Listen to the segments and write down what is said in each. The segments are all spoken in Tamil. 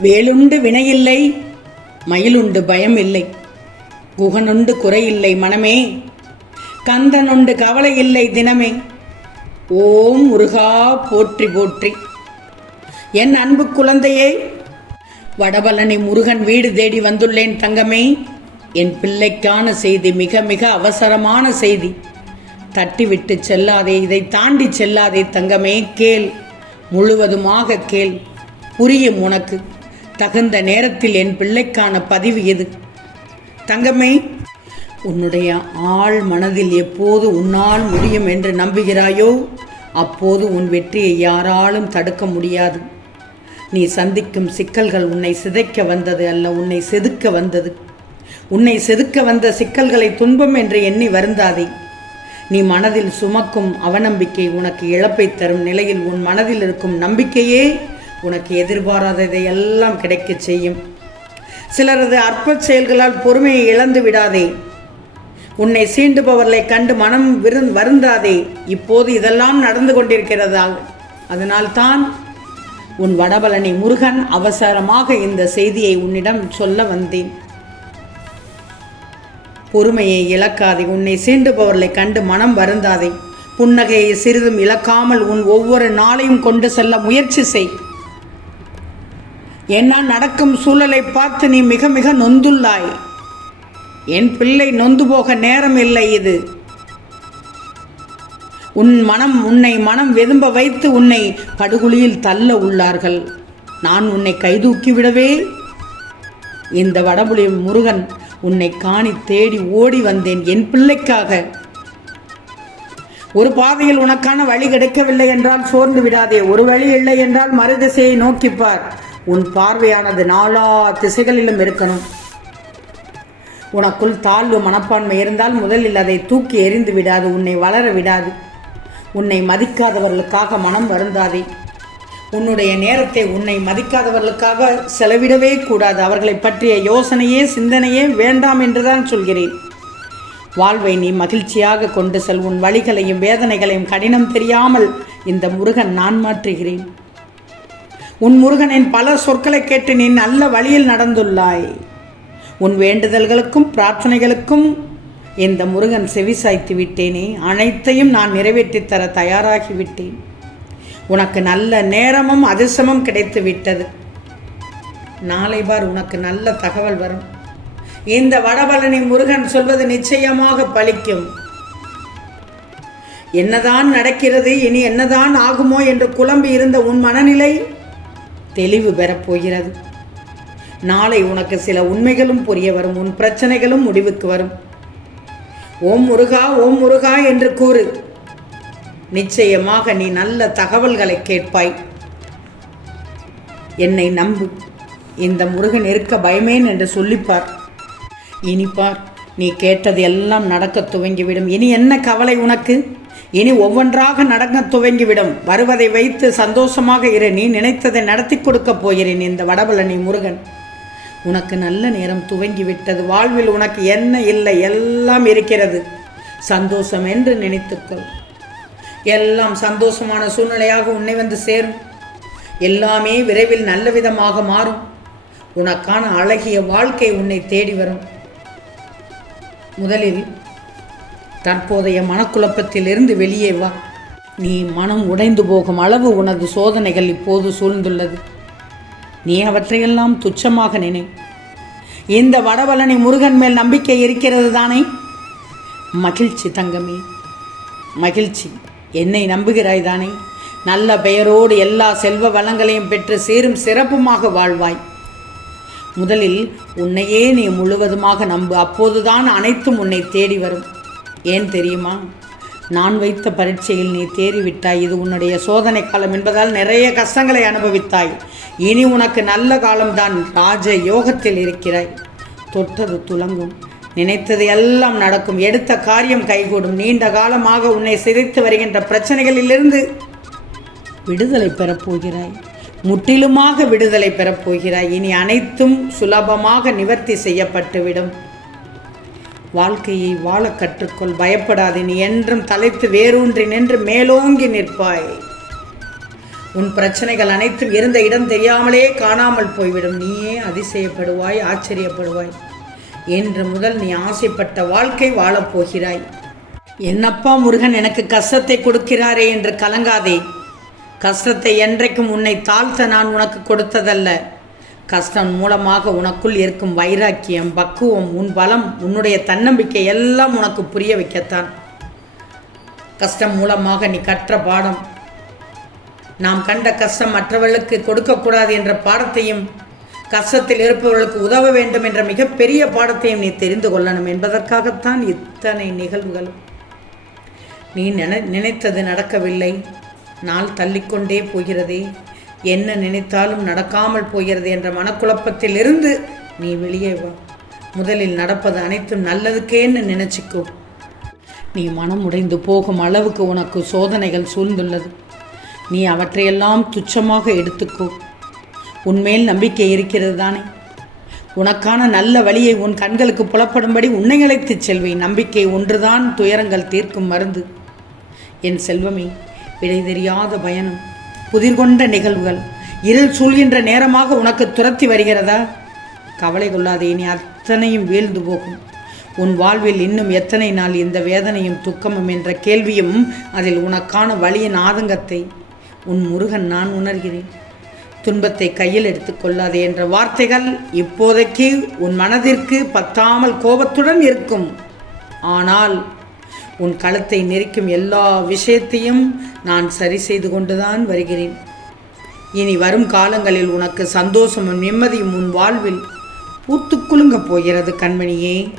வேலுண்டு வினையில்லை மயிலுண்டு பயம் இல்லை குகனுண்டு குறையில்லை மனமே கந்தனுண்டு கவலை இல்லை தினமே. ஓம் முருகா போற்றி போற்றி. என் அன்பு குழந்தையே வடபழனி முருகன் வீடு தேடி வந்துள்ளேன் தங்கமே. என் பிள்ளைக்கான செய்தி மிக மிக அவசரமான செய்தி. தட்டிவிட்டு செல்லாதே இதை தாண்டி செல்லாதே தங்கமே கேள். முழுவதுமாக கேள். புரியும் உனக்கு. தகுந்த நேரத்தில் என் பிள்ளைக்கான பதிவு எது? தங்கமே உன்னுடைய ஆள் மனதில் எப்போது உன்னால் முடியும் என்று நம்புகிறாயோ அப்போது உன் வெற்றியை யாராலும் தடுக்க முடியாது. நீ சந்திக்கும் சிக்கல்கள் உன்னை சிதைக்க வந்தது அல்ல உன்னை செதுக்க வந்தது. உன்னை செதுக்க வந்த சிக்கல்களை துன்பம் என்று எண்ணி வருந்தாதே. நீ மனதில் சுமக்கும் அவநம்பிக்கை உனக்கு இழப்பை தரும் நிலையில் உன் மனதில் இருக்கும் நம்பிக்கையே உனக்கு எதிர்பாராததை எல்லாம் கிடைக்கச் செய்யும். சிலரது அற்ப செயல்களால் பொறுமையை இழந்து விடாதே. உன்னை சீண்டுபவர்களை கண்டு மனம் விருந் வருந்தாதே. இப்போது இதெல்லாம் நடந்து கொண்டிருக்கிறதா? அதனால்தான் உன் வடபழனி முருகன் அவசரமாக இந்த செய்தியை உன்னிடம் சொல்ல வந்தேன். பொறுமையை இழக்காதே. உன்னை சீண்டுபவர்களை கண்டு மனம் வருந்தாதே. புன்னகையை சிறிதும் இழக்காமல் உன் ஒவ்வொரு நாளையும் கொண்டு செல்ல முயற்சி செய். என்னால் நடக்கும் சூழலை பார்த்து நீ மிக மிக நொந்துள்ளாய். என் பிள்ளை நொந்து போக நேரம் இல்லை இது. உன் மனம் உன்னை மனம் வெதும்ப வைத்து உன்னை படுகுழியில் தள்ள உள்ளார்கள். நான் உன்னை கைதூக்கிவிடவே இந்த வடபுலி முருகன் உன்னை காணி தேடி ஓடி வந்தேன் என் பிள்ளைக்காக. ஒரு பாதையில் உனக்கான வழி கிடைக்கவில்லை என்றால் சோர்ந்து விடாதே. ஒரு வழி இல்லை என்றால் மறுதிசையை நோக்கிப்பார் உன் பார்வையானது நாலா திசைகளிலும் இருக்கணும். உனக்குள் தாழ்வு மனப்பான்மை இருந்தால் முதலில் அதை தூக்கி எறிந்து விடாது உன்னை வளர விடாது. உன்னை மதிக்காதவர்களுக்காக மனம் வருந்தாதே. உன்னுடைய நேரத்தை உன்னை மதிக்காதவர்களுக்காக செலவிடவே கூடாது. அவர்களை பற்றிய யோசனையே சிந்தனையே வேண்டாம் என்றுதான் சொல்கிறேன். வாழ்வை நீ மகிழ்ச்சியாக கொண்டு செல். உன் வழிகளையும் வேதனைகளையும் கடினம் தெரியாமல் இந்த முருகன் நான் மாற்றுகிறேன். உன் முருகனின் பல சொற்களை கேட்டு நீ நல்ல வழியில் நடந்துள்ளாய். உன் வேண்டுதல்களுக்கும் பிரார்த்தனைகளுக்கும் இந்த முருகன் செவிசாய்த்து விட்டேனே. அனைத்தையும் நான் நிறைவேற்றித் தர உனக்கு நல்ல நேரமும் அதிர்ஷ்டமும் கிடைத்து விட்டது. நாளை பார் உனக்கு நல்ல தகவல் வரும். இந்த வடபழனி முருகன் சொல்வது நிச்சயமாக பலிக்கும். என்னதான் நடக்கிறது இனி என்னதான் ஆகுமோ என்று குழம்பி இருந்த உன் மனநிலை தெளிவு பெறப்போகிறது நாளை உனக்கு சில உண்மைகளும் புரிய வரும். உன் பிரச்சனைகளும் முடிவுக்கு வரும். ஓம் முருகா ஓம் முருகா என்று கூறு. நிச்சயமாக நீ நல்ல தகவல்களை கேட்பாய். என்னை நம்பு. இந்த முருகன் இருக்க பயமேன் என்று சொல்லிப்பார் இனிப்பார் நீ கேட்டது எல்லாம் நடக்கத் துவங்கிவிடும். இனி என்ன கவலை உனக்கு? இனி ஒவ்வொன்றாக நடக்க துவங்கிவிடும். வருவதை வைத்து சந்தோஷமாக இரு. நீ நினைத்ததை நடத்தி கொடுக்கப் போகிறேன் இந்த வடபழனி முருகன். உனக்கு நல்ல நேரம் துவங்கிவிட்டது. வாழ்வில் உனக்கு என்ன இல்லை? எல்லாம் இருக்கிறது. சந்தோஷம் என்று நினைத்துக்கொள் எல்லாம் சந்தோஷமான சூழ்நிலையாக உன்னை வந்து சேரும். எல்லாமே விரைவில் நல்ல விதமாக மாறும். உனக்கான அழகிய வாழ்க்கை உன்னை தேடி வரும். முதலில் தற்போதைய மனக்குழப்பத்திலிருந்து வெளியே வா. நீ மனம் உடைந்து போகும் அளவு உனது சோதனைகள் இப்போது சூழ்ந்துள்ளது. நீ அவற்றையெல்லாம் துச்சமாக நினை. இந்த வடவலனை முருகன் மேல் நம்பிக்கை இருக்கிறது தானே? மகிழ்ச்சி தங்கமே. மகிழ்ச்சி. என்னை நம்புகிறாய் தானே? நல்ல பெயரோடு எல்லா செல்வ வளங்களையும் பெற்று சீரும் சிறப்புமாக வாழ்வாய். முதலில் உன்னையே நீ முழுவதுமாக நம்பு. அப்போதுதான் அனைத்தும் உன்னை தேடி வரும். ஏன் தெரியுமா? நான் வைத்த பரீட்சையில் நீ தேறிவிட்டாய். இது உன்னுடைய சோதனை காலம் என்பதால் நிறைய கஷ்டங்களை அனுபவித்தாய். இனி உனக்கு நல்ல காலம்தான். ராஜ யோகத்தில் இருக்கிறாய். தொட்டது துலங்கும். நினைத்தது எல்லாம் நடக்கும். எடுத்த காரியம் கைகூடும். நீண்ட காலமாக உன்னை சிதைத்து வருகின்ற பிரச்சனைகளிலிருந்து விடுதலை பெறப் போகிறாய் முற்றிலுமாக விடுதலை பெறப் போகிறாய் இனி அனைத்தும் சுலபமாக நிவர்த்தி செய்யப்பட்டுவிடும். வாழ்க்கையை வாழ கற்றுக்கொள். பயப்படாதே நீ என்றும் தலைத்து வேரூன்றி நின்று மேலோங்கி நிற்பாய். உன் பிரச்சனைகள் அனைத்தும் இருந்த இடம் தெரியாமலே காணாமல் போய்விடும். நீயே அதிசயப்படுவாய் ஆச்சரியப்படுவாய். என்று முதல் நீ ஆசைப்பட்ட வாழ்க்கை வாழப்போகிறாய் என்னப்பா முருகன் எனக்கு கஷ்டத்தை கொடுக்கிறாரே என்று கலங்காதே. கஷ்டத்தை என்றைக்கும் உன்னை தாழ்த்த நான் உனக்கு கொடுத்ததல்ல. கஷ்டம் மூலமாக உனக்குள் இருக்கும் வைராக்கியம் பக்குவம் உன் பலம் உன்னுடைய தன்னம்பிக்கை எல்லாம் உனக்கு புரிய வைக்கத்தான். கஷ்டம் மூலமாக நீ கற்ற பாடம். நாம் கண்ட கஷ்டம் மற்றவர்களுக்கு கொடுக்கக்கூடாது என்ற பாடத்தையும் கஷ்டத்தில் இருப்பவர்களுக்கு உதவ வேண்டும் என்ற மிகப்பெரிய பாடத்தையும் நீ தெரிந்து கொள்ளணும் என்பதற்காகத்தான் இத்தனை நிகழ்வுகளும் நீ நினை நினைத்தது நடக்கவில்லை. நாள் தள்ளிக்கொண்டே போகிறதே. என்ன நினைத்தாலும் நடக்காமல் போகிறது என்ற மனக்குழப்பத்திலிருந்து நீ வெளியே வா. முதலில் நடப்பது அனைத்தும் நல்லதுக்கேன்னு நினைச்சுக்கோ. நீ மனம் உடைந்து போகும் அளவுக்கு உனக்கு சோதனைகள் சூழ்ந்துள்ளது. நீ அவற்றையெல்லாம் துச்சமாக எடுத்துக்கோ. உன்மேல் நம்பிக்கை இருக்கிறது தானே. உனக்கான நல்ல வழியை உன் கண்களுக்கு புலப்படும்படி உன்னை அழைத்துச் செல்வேன். நம்பிக்கை ஒன்றுதான் துயரங்கள் தீர்க்கும் மருந்து. என் செல்வமே விடை தெரியாத பயணம். புதிர் கொண்ட நிகழ்வுகள் இருள் சூழ்கின்ற நேரமாக உனக்கு துரத்தி வருகிறதா? கவலை கொள்ளாதே இனி அத்தனையும் வீழ்ந்து போகும். உன் வாழ்வில் இன்னும் எத்தனை நாள் இந்த வேதனையும் துக்கமும் என்ற கேள்வியும் அதில் உனக்கான வழியின் ஆதங்கத்தை உன் முருகன் நான் உணர்கிறேன். துன்பத்தை கையில் எடுத்துக்கொள்ளாதே என்ற வார்த்தைகள் இப்போதைக்கு உன் மனதிற்கு பத்தாமல் கோபத்துடன் இருக்கும். ஆனால் உன் கழுத்தை நெரிக்கும் எல்லா விஷயத்தையும் நான் சரி செய்து கொண்டுதான் வருகிறேன். இனி வரும் காலங்களில் உனக்கு சந்தோஷமும் நிம்மதியும் உன் வாழ்வில் ஊத்துக்குலுங்க போகிறது கண்மணியே.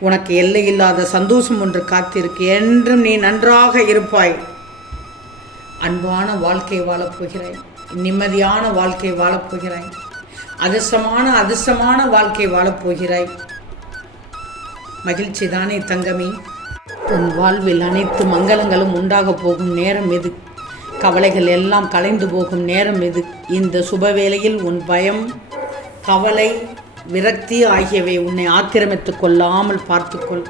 உனக்கு எல்லையில்லாத சந்தோஷம் ஒன்று காத்திருக்கு என்றும் நீ நன்றாக இருப்பாய். அன்பான வாழ்க்கை வாழப்போகிறாய் நிம்மதியான வாழ்க்கை வாழப்போகிறாய் அதிர்ஷ்டமான அதிர்ஷ்டமான வாழ்க்கை வாழப்போகிறாய் மகிழ்ச்சி தானே தங்கமே. உன் வாழ்வில் அனைத்து மங்களங்களும் உண்டாகப் போகும் நேரம் எது? கவலைகள் எல்லாம் கலைந்து போகும் நேரம் எது? இந்த சுபவேளையில் உன் பயம் கவலை விரக்தி ஆகியவை உன்னை ஆக்கிரமித்துக் கொள்ளாமல் பார்த்துக்கொள்.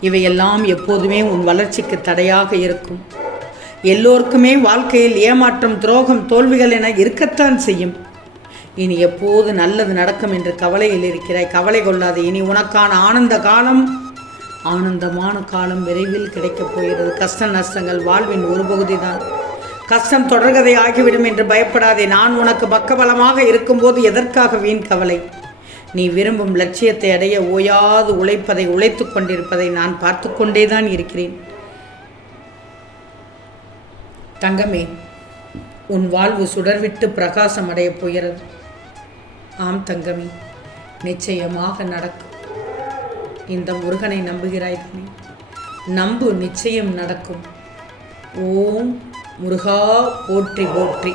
இவையெல்லாம் எப்போதுமே உன் வளர்ச்சிக்கு தடையாக இருக்கும். எல்லோருக்குமே வாழ்க்கையில் ஏமாற்றம் துரோகம் தோல்விகள் என இருக்கத்தான் செய்யும். இனி எப்போது நல்லது நடக்கும் என்று கவலையில் இருக்கிறாய்? கவலை கொள்ளாது. இனி உனக்கான ஆனந்த காலம் ஆனந்தமான காலம் விரைவில் கிடைக்கப் போகிறது. கஷ்ட நஷ்டங்கள் வாழ்வின் ஒரு பகுதிதான். கஷ்டம் தொடர்கதை ஆகிவிடும் என்று பயப்படாதே. நான் உனக்கு பக்கபலமாக இருக்கும்போது எதற்காக வீண் கவலை? நீ விரும்பும் லட்சியத்தை அடைய ஓயாது உழைப்பதை உழைத்துக் கொண்டிருப்பதை நான் பார்த்து கொண்டே தான் இருக்கிறேன். தங்கமே உன் வாழ்வு சுடர்விட்டு பிரகாசம் அடையப் போகிறது. ஆம் தங்கமே நிச்சயமாக நடக்கும். இந்த முருகனை நம்புகிறாய் தானே நம்பு நிச்சயம் நடக்கும். ஓம் முருகா போற்றி போற்றி.